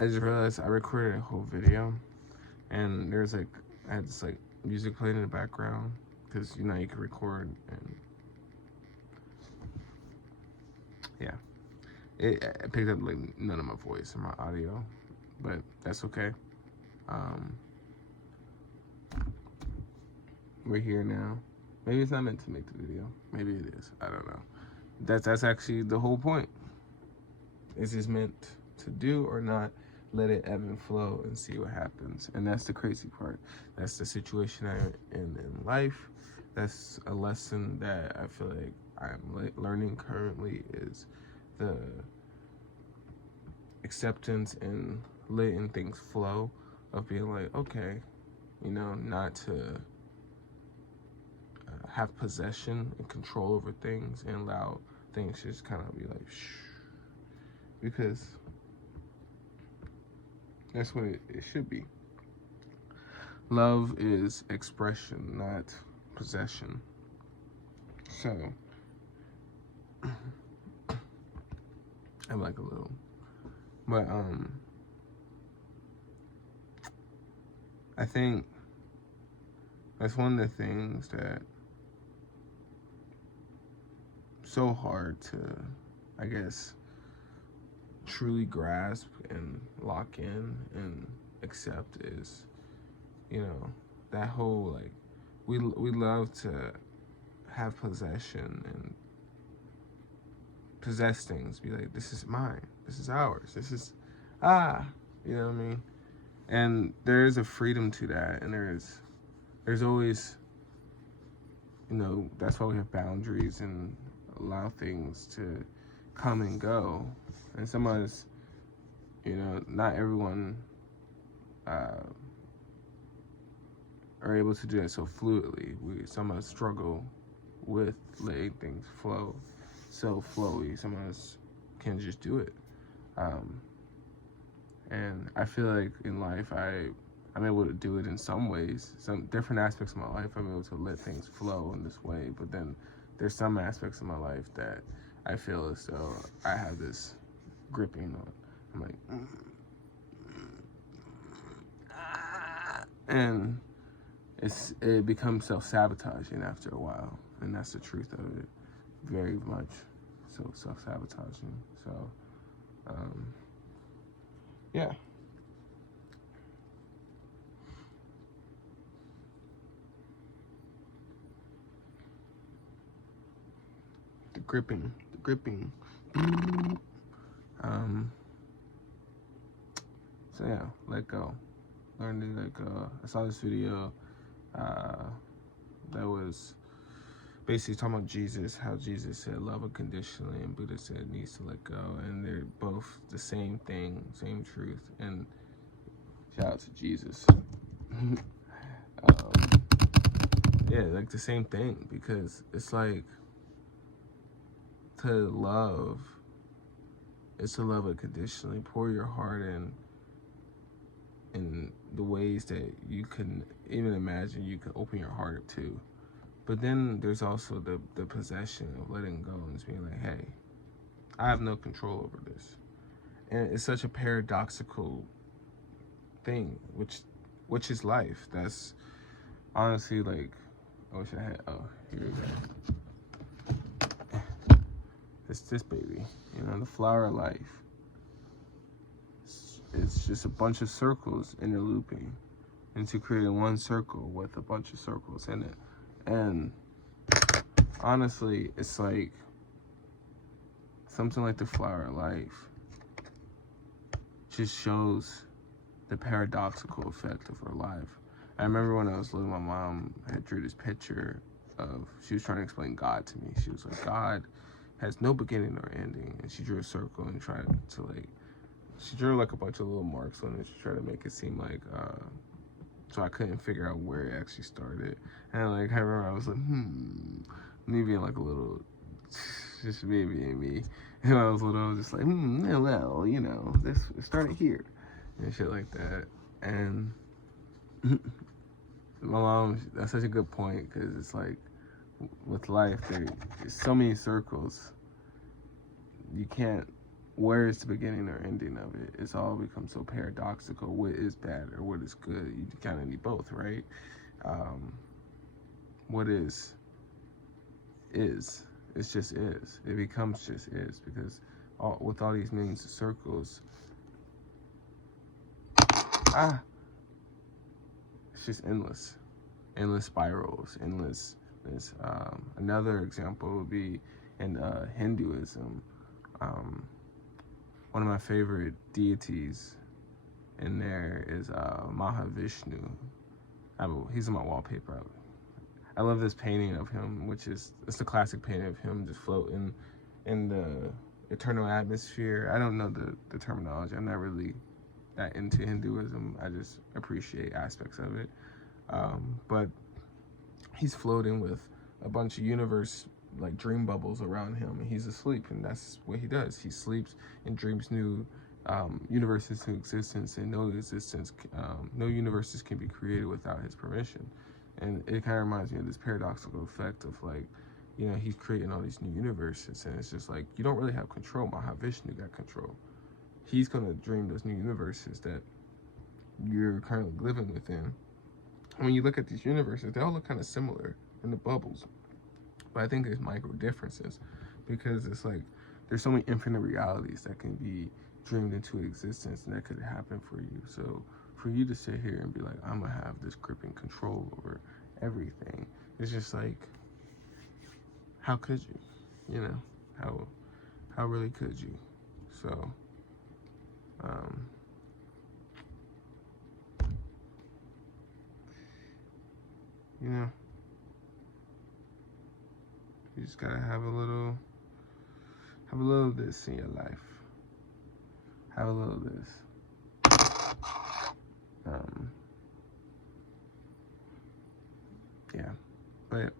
I just realized I recorded a whole video, and there's like, I had this like music playing in the background, because you know you can record, and yeah, it picked up like none of my voice and my audio, but that's okay. Um, we're here now. Maybe it's not meant to make the video. Maybe it is. I don't know. That's actually the whole point. Is this meant to do or not? Let it ebb and flow and see what happens. And that's the crazy part. That's the situation I'm in life. That's a lesson that I feel like I'm learning currently, is the acceptance and letting things flow, of being like, okay, you know, not to have possession and control over things, and allow things to just kind of be like, shh. Because that's what it should be. Love is expression, not possession. So, I'm like a little, but I think that's one of the things that so hard to, I guess, truly grasp and lock in and accept, is, you know, that whole like, we love to have possession and possess things, be like, this is mine, this is ours, this is, you know what I mean? And there is a freedom to that, and there's always, you know, that's why we have boundaries and allow things to come and go. And some of us, you know, not everyone are able to do that so fluidly. Some of us struggle with letting things flow so flowy. Some of us can just do it. And I feel like in life, I'm able to do it in some ways. Some different aspects of my life, I'm able to let things flow in this way. But then there's some aspects of my life that I feel as though I have this gripping on. I'm like, and it becomes self-sabotaging after a while, and that's the truth of it. Very much so self-sabotaging. So, yeah. The gripping. So yeah, let go. Learn to let go. I saw this video that was basically talking about Jesus, how Jesus said love unconditionally, and Buddha said it needs to let go, and they're both the same thing, same truth. And shout out to Jesus. Yeah, like the same thing, because it's like, to love is to love unconditionally. Pour your heart in the ways that you can even imagine you can open your heart up to. But then there's also the possession of letting go and just being like, hey, I have no control over this. And it's such a paradoxical thing, which is life. That's honestly like, I wish I had, oh, here we go. It's this baby, you know, the flower of life. It's just a bunch of circles interlooping into creating one circle with a bunch of circles in it. And honestly, it's like something like the flower of life just shows the paradoxical effect of our life. I remember when I was little, my mom had drew this picture of, she was trying to explain God to me. She was like, God has no beginning or ending. And she drew a circle and tried to like, she drew like a bunch of little marks on it to try to make it seem like, so I couldn't figure out where it actually started. And like, I remember I was like, me being like a little, just me being me. And I was little, I was just like, yeah, well, you know, this started here and shit like that. And my mom, that's such a good point, because it's like, with life, there's so many circles. You can't where is the beginning or ending of it? It's all becomes so paradoxical. What is bad or what is good? You kind of need both, right? What is. It's just is. It becomes just is, because with all these millions of circles, it's just endless spirals, endless. Another example would be in Hinduism. One of my favorite deities in there is Mahavishnu. He's in my wallpaper. I love this painting of him, it's the classic painting of him just floating in the eternal atmosphere. I don't know the terminology. I'm not really that into Hinduism. I just appreciate aspects of it. But he's floating with a bunch of universe, like dream bubbles around him, and he's asleep, and that's what he does. He sleeps and dreams new universes into existence, and no universes can be created without his permission. And it kind of reminds me of this paradoxical effect of, like, he's creating all these new universes, and it's just like, you don't really have control. Mahavishnu got control. He's going to dream those new universes that you're currently living within. When you look at these universes, they all look kind of similar in the bubbles. But I think there's micro differences, because it's like there's so many infinite realities that can be dreamed into existence, and that could happen for you. So for you to sit here and be like, I'm going to have this gripping control over everything, it's just like, how could you? How really could you? So, you just gotta have a little of this in your life. Have a little of this. Yeah, but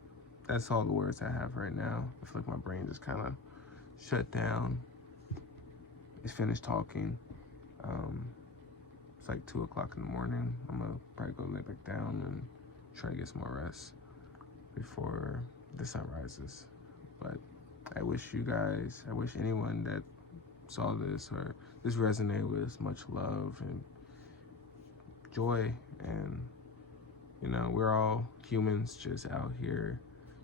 that's all the words I have right now. I feel like my brain just kind of shut down. It's finished talking. It's like 2 o'clock in the morning. I'm gonna probably go lay back down and try to get some more rest before the sun rises. But I wish anyone that saw this or this resonated with much love and joy. And we're all humans just out here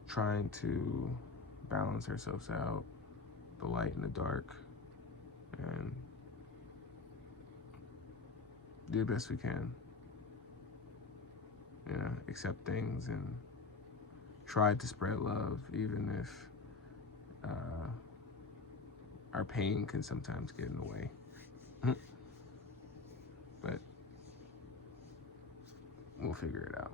trying to balance ourselves out, the light and the dark, and do the best we can. Accept things and try to spread love, even if our pain can sometimes get in the way. But we'll figure it out.